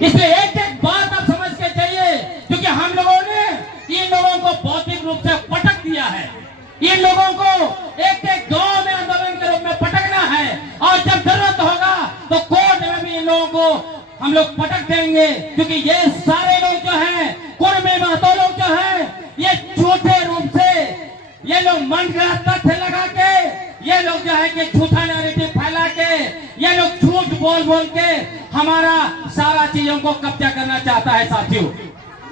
इसलिए एक एक बात आप समझ के चाहिए, क्योंकि हम लोगों ने इन लोगों को भौतिक रूप से पटक दिया है। इन लोगों को एक एक गांव में आंदोलन के रूप में पटकना है, और जब जरूरत होगा तो कोर्ट में भी इन लोगों को हम लोग पटक देंगे, क्योंकि ये सारे लोग जो हैं, कुर्मी महतो लोग जो हैं, ये झूठे रूप से ये लोग मन का तथ्य लगा के, ये लोग जो है कि झूठा नैरेटिव फैला के, ये लोग झूठ बोल बोल के हमारा सारा चीजों को कब्जा करना चाहता है।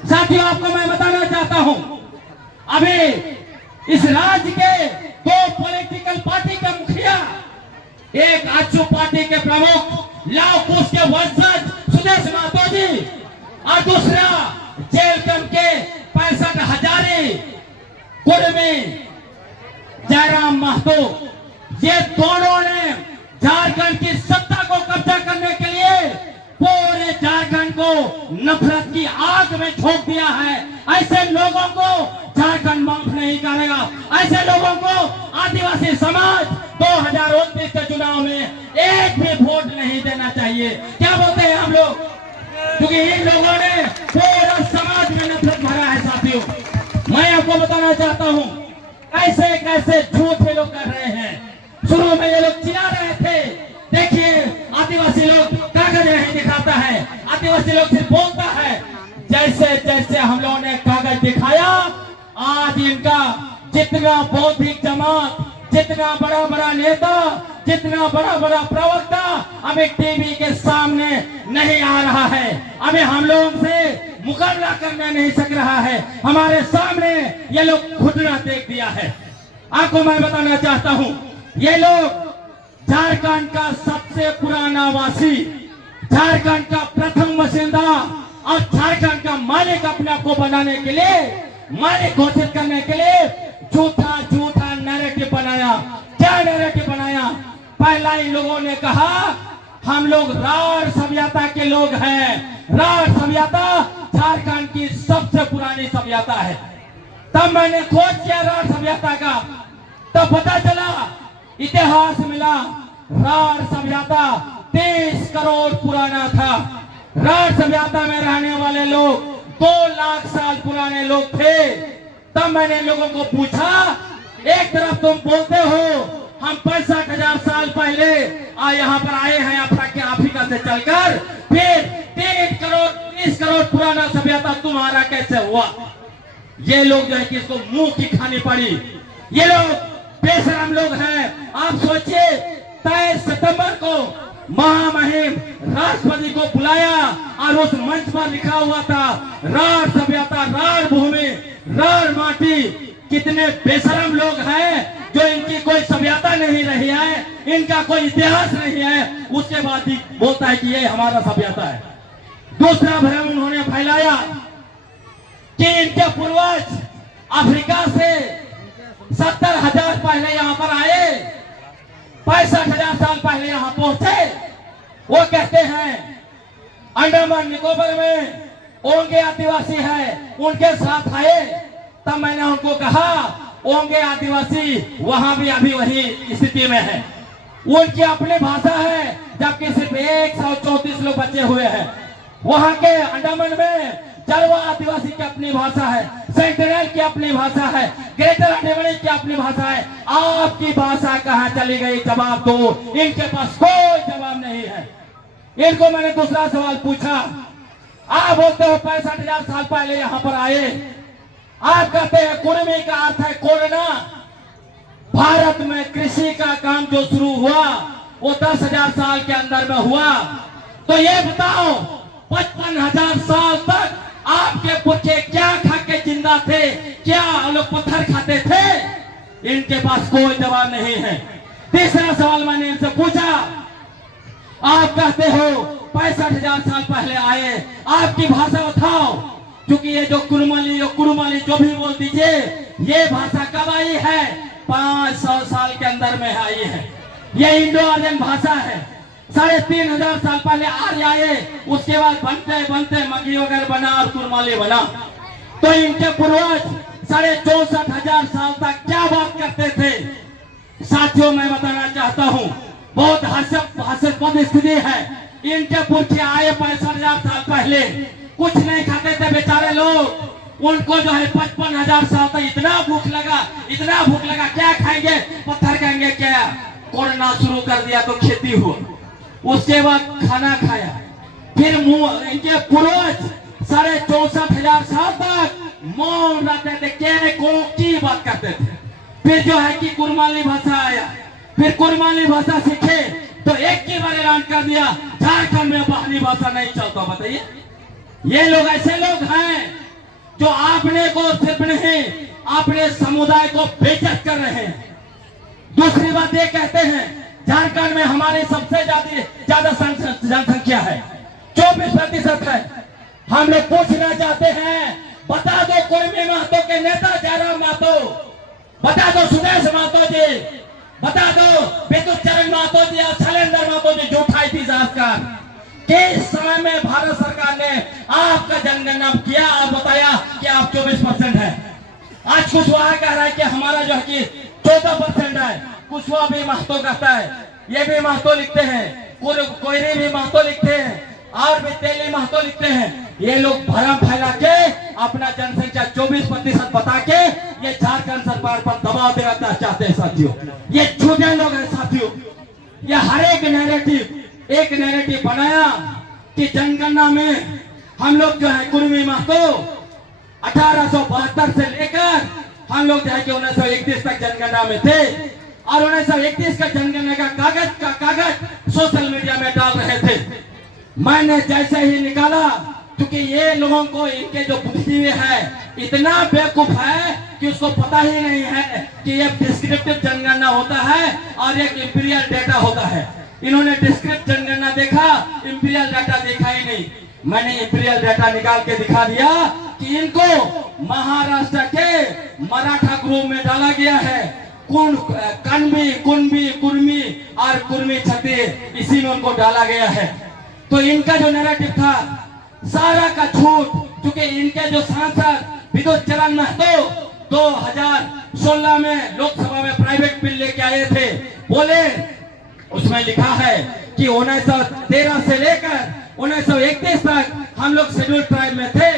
साथियों आपको मैं बताना चाहता हूं, अभी इस राज्य के दो पॉलिटिकल पार्टी के मुखिया, एक आजसू पार्टी के प्रमुख लाव कुश के वंशज सुदेश महतो जी, और दूसरा जेल कम के 65 हजारी कुर्मी जयराम महतो, ये दोनों ने झारखंड की सत्ता को कब्जा करने के लिए पूरे झारखंड को नफरत की आग में झोंक दिया है। ऐसे लोगों को झारखंड माफ नहीं करेगा। ऐसे लोगों को आदिवासी समाज 2029 के चुनाव में एक भी वोट नहीं देना चाहिए। क्या बोलते हैं हम लोग? क्योंकि इन लोगों ने पूरा समाज में नफरत भरा है। साथियों मैं आपको बताना चाहता हूं, कैसे कैसे झूठ ये लोग कर रहे हैं। शुरू में ये लोग चिल्ला रहे थे, देखिए आदिवासी लोग कागज नहीं दिखाता है, आदिवासी लोग सिर्फ बोलता है। जैसे जैसे हम लोगों ने कागज दिखाया, आज इनका जितना बौद्धिक जमात, जितना बड़ा बड़ा नेता, जितना बड़ा बड़ा प्रवक्ता अभी टीवी के सामने नहीं आ रहा है, अभी हम लोगों से मुकाबला करने नहीं सक रहा है। हमारे सामने ये लोग घुटना देख दिया है। आपको मैं बताना चाहता हूं, ये लोग झारखंड का सबसे पुराना वासी, झारखंड का प्रथम बासिंदा और झारखंड का मालिक अपने आप को बनाने के लिए, मालिक घोषित करने के लिए झूठा झूठा नैरेटिव बनाया। क्या नैरेटिव बनाया? पहला इन लोगों ने कहा हम लोग राढ़ सभ्यता के लोग हैं। राढ़ सभ्यता झारखंड की सबसे पुरानी सभ्यता है। तब मैंने खोज किया राढ़ सभ्यता का, तब पता चला, इतिहास मिला, राढ़ सभ्यता 30 करोड़ पुराना था। राढ़ सभ्यता में रहने वाले लोग 2 लाख साल पुराने लोग थे। तब मैंने लोगों को पूछा, एक तरफ तुम बोलते हो हम 65,000 साल पहले यहाँ पर आए हैं अफ्रीका से चलकर, फिर 30 करोड़ पुराना सभ्यता तुम्हारा कैसे हुआ? ये लोग जो है कि इसको मुंह की खानी पड़ी। ये लोग बेशरम लोग हैं। आप सोचिए, 23 सितंबर को महामहिम राष्ट्रपति को बुलाया और उस मंच पर लिखा हुआ था राढ़ सभ्यता, राढ़ भूमि, राढ़ माटी। कितने बेशरम लोग हैं जो इनकी कोई सभ्यता नहीं रही है, इनका कोई इतिहास नहीं है, उसके बाद ही बोलता है कि ये हमारा सभ्यता है। दूसरा भ्रम उन्होंने फैलाया कि इनके पूर्वज अफ्रीका से 70,000 पहले यहाँ पर आए, 65,000 साल पहले यहाँ पहुंचे। वो कहते हैं अंडमान निकोबार में ओंगे आदिवासी है, उनके साथ आए। तब मैंने उनको कहा ओंगे आदिवासी वहां भी अभी वही स्थिति में है, उनकी अपनी भाषा है, जबकि सिर्फ 134 लोग बचे हुए हैं। वहां के अंडमान में जलवा आदिवासी की अपनी भाषा है, सेंट्रल की अपनी भाषा है, ग्रेटर अंडमान की अपनी भाषा है। आपकी भाषा कहां चली गई? जवाब दो। इनके पास कोई जवाब नहीं है। इनको मैंने दूसरा सवाल पूछा, आप बोलते हो 65,000 साल पहले यहाँ पर आए, आप कहते हैं कुर्मी का अर्थ है कोरना। भारत में कृषि का काम जो शुरू हुआ वो 10,000 साल के अंदर में हुआ। तो ये बताओ 55,000 साल तक आपके पुरखे क्या खा के जिंदा थे? क्या लोग पत्थर खाते थे? इनके पास कोई जवाब नहीं है। तीसरा सवाल मैंने इनसे पूछा, आप कहते हो 65,000 साल पहले आए, आपकी भाषा बताओ। क्योंकि ये जो कुरुमाली जो भी बोल दीजिए, ये भाषा कब आई है? 500 साल के अंदर में आई है। ये इंडो आर्यन भाषा है। 3,500 साल पहले आर्य आए, उसके बाद बनते बनते मगी वगैरह बना और कुरुमाली बना। तो इनके पूर्वज 64,500 साल तक क्या बात करते थे? साथियों मैं बताना चाहता हूँ, बहुत हास्यास्पद स्थिति है। इनके पुरखे आए 65,000 साल पहले, कुछ नहीं खाते थे बेचारे लोग। उनको जो है 55,000 साल तक इतना भूख लगा, क्या खाएंगे? पत्थर खाएंगे क्या? कोड़ना शुरू कर दिया तो खेती हुआ, उसके बाद खाना खाया। फिर इनके पूर्वज 64,500 साल तक मौन रहते थे, की बात करते थे। फिर जो है कि कुरमाली भाषा आया, फिर कुरमाली भाषा सीखे तो एक ही बार ऐलान कर दिया झारखंड में बाहरी भाषा नहीं चलता। बताइए, ये लोग ऐसे लोग हैं जो आपने को सिर्फ नहीं अपने समुदाय को बेइज्जत कर रहे हैं। दूसरी बात ये कहते हैं झारखंड में हमारी सबसे ज्यादा जनसंख्या है, 24% है। हम लोग पूछना चाहते हैं, बता दो कुर्मी महतो के नेता जयराम महतो, बता दो सुदेश महतो जी, बता दो विद्युत चरण महतो जी और शैलेंद्र महतो जी, झूठा इतिहासकार। किस समय में भारत सरकार ने आपका जनगणना किया और बताया कि आप 24% है? आज कुशवाहा कह रहा है कि हमारा जो है कि 14% है। कुशवाहा भी महतो कहता है, ये भी महतो लिखते हैं, कोयरी भी महतो लिखते हैं, और भी तेली महतो लिखते हैं। ये लोग भरम फैला के अपना जनसंख्या 24% बता के ये झारखंड सरकार पर दबाव देना चाहते हैं साथियों। ये झूठे लोग हैं साथियों। ये हर एक नैरेटिव बनाया कि जनगणना में हम लोग जो है कुर्मी महतो 1872 से लेकर हम लोग जो है कि 1931 तक जनगणना में थे, और 1931 का जनगणना का कागज सोशल मीडिया में डाल रहे थे। मैंने जैसे ही निकाला, क्योंकि ये लोगों को इनके जो बुद्धिजीवी है इतना बेवकूफ है कि उसको पता ही नहीं है कि ये डिस्क्रिप्टिव जनगणना होता है और एक इंपीरियल डेटा होता है। इन्होंने डिस्क्रिप्टिव जनगणना देखा, इंपीरियल डेटा देखा ही नहीं। मैंने इंपीरियल डेटा निकाल के दिखा दिया कि इनको महाराष्ट्र के मराठा ग्रुप में डाला गया है। कणबी, कुणबी, कुर्मी और कुर्मी क्षत्रिय, इसी में उनको डाला गया है। तो इनका जो नैरेटिव था सारा का झूठ, क्योंकि इनके जो सांसद विद्युत चरण महतो 2016 में लोकसभा में प्राइवेट बिल लेके आए थे, बोले उसमें लिखा है कि 1913 से लेकर 1931 तक हम लोग शेड्यूल ट्राइब में थे।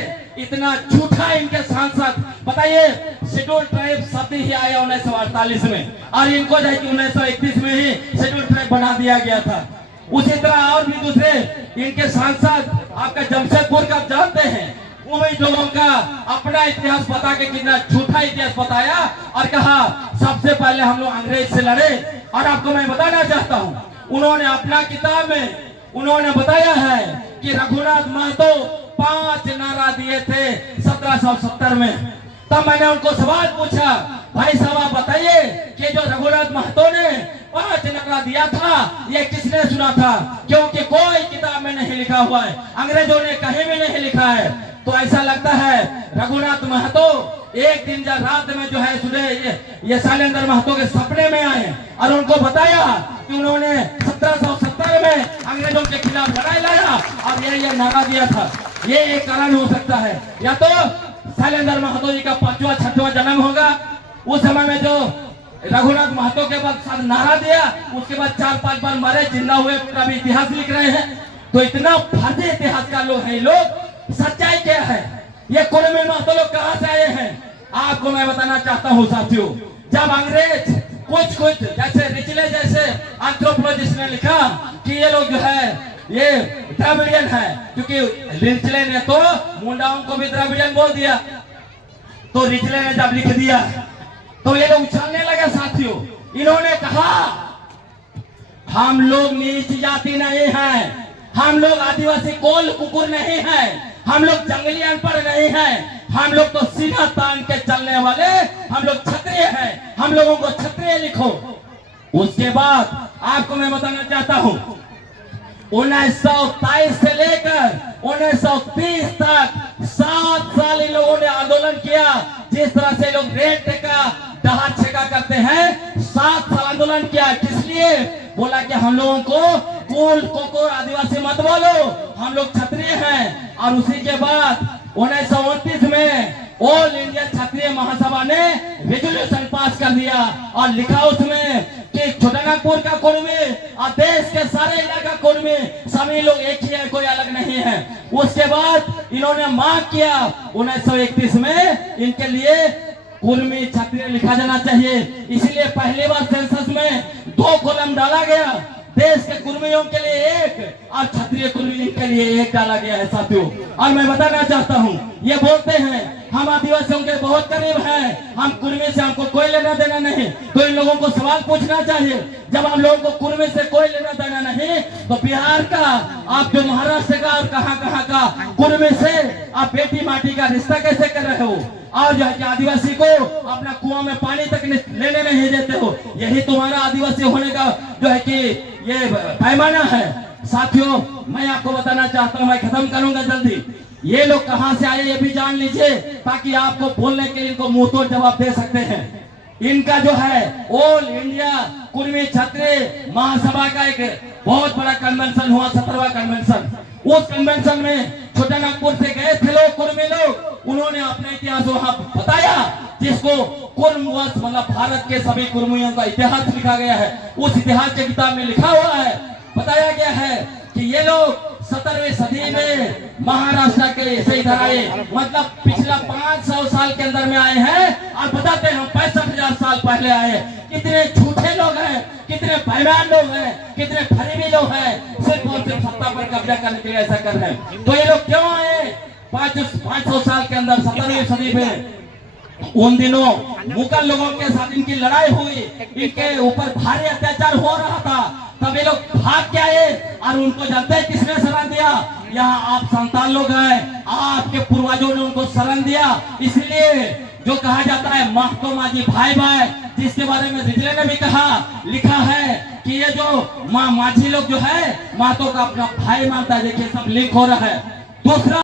इतना झूठा इनके सांसद। बताइए, शेड्यूल ट्राइब शब्द ही आया 1948 में, और इनको जो है कि 1931 में ही शेड्यूल ट्राइब बना दिया गया था। उसी तरह और भी दूसरे इनके सांसद, आपका जमशेदपुर का जानते हैं, वो भी लोगों का अपना इतिहास बता के कितना झूठा इतिहास बताया और कहा सबसे पहले हम लोग अंग्रेज से लड़े। और आपको मैं बताना चाहता हूँ, उन्होंने अपना किताब में उन्होंने बताया है कि रघुनाथ महतो 5 नारा दिए थे 1770 में। तब मैंने उनको सवाल पूछा, भाई साहब आप बताइए कि जो रघुनाथ महतो ने 5 नारा दिया था ये किसने सुना था? क्योंकि कोई किताब में नहीं लिखा हुआ है, अंग्रेजों ने कहीं भी नहीं लिखा है। तो ऐसा लगता है रघुनाथ महतो एक दिन जब रात में जो है सुबह ये शैलेंद्र महतो के सपने में आए और उनको बताया कि उन्होंने 1770 में अंग्रेजों के खिलाफ लड़ाई लड़ा और ये नारा दिया था। ये एक कारण हो सकता है, या तो शैलेंद्र महतो जी का 5वां 6वां जन्म होगा। उस समय में जो रघुनाथ महतो के बाद नारा दिया, उसके बाद 4-5 बार मरे, जिंदा हुए, पूरा भी इतिहास लिख रहे हैं। तो इतना फर्जी इतिहासकार लोग हैं लोग। सच्चाई क्या है? ये कुर्मी महतो लोग कहां से आए हैं? आपको मैं बताना चाहता हूं साथियों। जब अंग्रेज कुछ जैसे रिचले जैसे एंथ्रोपोलॉजिस्ट ने लिखा कि ये लोग जो है ये द्रविडियन है, क्योंकि रिचले ने तो मुंडाओं को भी द्रविडियन बोल दिया। तो रिचले ने जब लिख दिया तो ये लोग उछलने लगे साथियों। इन्होंने कहा हम लोग नीच जाति नहीं हैं, हम लोग आदिवासी कोल कुकुर नहीं हैं, हम लोग जंगली अनपढ़ नहीं हैं, हम लोग तो सीना तान के चलने वाले, हम लोग क्षत्रिय हैं, हम लोगों को क्षत्रिय लिखो। उसके बाद आपको मैं बताना चाहता हूं 1923 से लेकर 1930 तक 7 साल इन लोगों ने आंदोलन किया। जिस तरह से लोग रेत का दहा छेका करते हैं, 7 साल आंदोलन किया। किस लिए? बोला कि हम लोगों को कोल कुकुर आदिवासी मत बोलो, हम लोग क्षत्रिय हैं। और उसी के बाद 1929 में ऑल इंडिया क्षत्रिय महासभा ने रेजोल्यूशन पास कर दिया और लिखा उसमें कि छोटानागपुर का कुर्मी और देश के सारे इलाका कुर्मी सभी लोग एक ही है, कोई अलग नहीं है। उसके बाद इन्होंने मांग किया 1931 में इनके लिए कुर्मी क्षत्रिय लिखा जाना चाहिए। इसलिए पहली बार सेंसस में 2 कॉलम डाला गया, देश के कुर्मियों के लिए एक और क्षत्रिय कुर्मी के लिए एक डाला गया है साथियों। और मैं बताना चाहता हूँ, ये बोलते हैं हम आदिवासियों के बहुत करीब हैं, हम कुर्मी से हमको कोई लेना देना नहीं। तो इन लोगों को सवाल पूछना चाहिए, जब हम लोगों को कुर्मी से कोई लेना देना नहीं, तो बिहार का, आप जो महाराष्ट्र का और कहाँ कहाँ का कुर्मी से आप बेटी माटी का रिश्ता कैसे कर रहे हो? और जो है कि आदिवासी को अपना कुआं में पानी तक लेने नहीं देते हो। यही तुम्हारा आदिवासी होने का जो है कि ये पैमाना है। साथियों, मैं आपको बताना चाहता हूं, मैं खत्म करूंगा जल्दी। ये लोग कहां से आए ये भी जान लीजिए, ताकि आपको बोलने के लिए इनको मुंह तोड़ जवाब दे सकते हैं। इनका जो है ऑल इंडिया कुर्मी क्षत्रिय महासभा का एक बहुत बड़ा कन्वेंशन हुआ, 17वां कन्वेंशन। उस कन्वेंशन में छोटानागपुर से गए थे लोग, कुर्मी लोग, उन्होंने अपना इतिहास वहां बताया, जिसको कुर्मवंश मतलब भारत के सभी कुर्मियों का इतिहास लिखा गया है। उस इतिहास के किताब में लिखा हुआ है, बताया गया है कि ये लोग 17वीं सदी में महाराष्ट्र के से इधर आए, मतलब पिछला 500 साल के अंदर में आए हैं। और बताते हैं हम 65,000 साल पहले आए। कितने झूठे लोग हैं, कितने बेईमान लोग हैं, कितने फरेबी लोग हैं, सिर्फ और सिर्फ सत्ता पर कब्जा करने के लिए ऐसा कर रहे हैं। तो ये लोग क्यों आए 500 साल के अंदर 17वीं सदी में? उन दिनों मुगल लोगों के साथ इनकी लड़ाई हुई, इनके ऊपर भारी अत्याचार हो रहा था, तब ये लोग भाग के आए। और उनको जानते हैं किसने शरण दिया? यहाँ आप संतान लोग हैं, आपके पूर्वजों ने उनको शरण दिया। इसलिए जो कहा जाता है महतो माझी भाई भाई, जिसके बारे में रिजले ने भी कहा, लिखा है कि ये जो माझी लोग जो है महतो का अपना भाई मानता है। देखिए सब लिंक हो रहा है। दूसरा